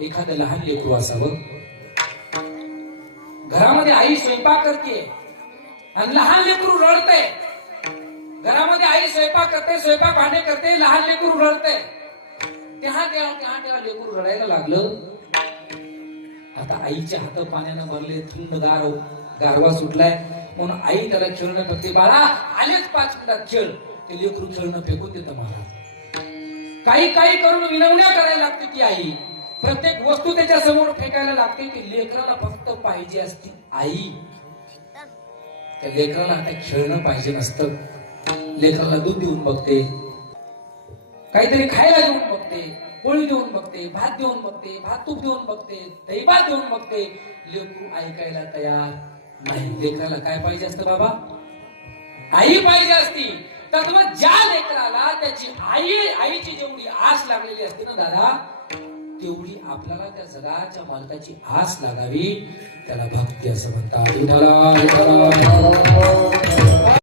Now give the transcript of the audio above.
एखादं लहान लेकरू असावं. घरामध्ये आई स्वयंपाक करते आणि लहान लेकरू रडते. घरामध्ये आई स्वयंपाक करते, स्वयंपाक भांडे करते, लहान लेकरू रडते. तेव्हा लेकरू रडायला लागलं. आता आईच्या हात पाण्यानं भरले, थंड गारवा सुटलाय म्हणून आई त्याला खेळणं बघते. बाळा आलेच 5 मिनिटात खेळ. ते लेकरू खेळणं फेकून देतं. महाराज काही काही करून विनवण्या करायला लागते ती आई. प्रत्येक वस्तू त्याच्या समोर फेकायला लागते. ती लेकराला फक्त पाहिजे असती आई. त्या लेकराला आता खेळणं पाहिजे नसतं. लेकराला दूध देऊन बघते, काहीतरी खायला देऊन बघते, पोळी देऊन बघते, भात देऊन बघते, भात तूप देऊन बघते, दही भात देऊन बघते. लेकरू ऐकायला तयार नाही. लेकराला काय पाहिजे असतं बाबा? आई पाहिजे असती. तर मग ज्या लेकराला त्याची आईची जेवढी आस लागलेली असते ना दादा, तेवढी आपल्याला त्या जगाच्या मालकाची आस लागावी. त्याला भक्ती असं म्हणतात.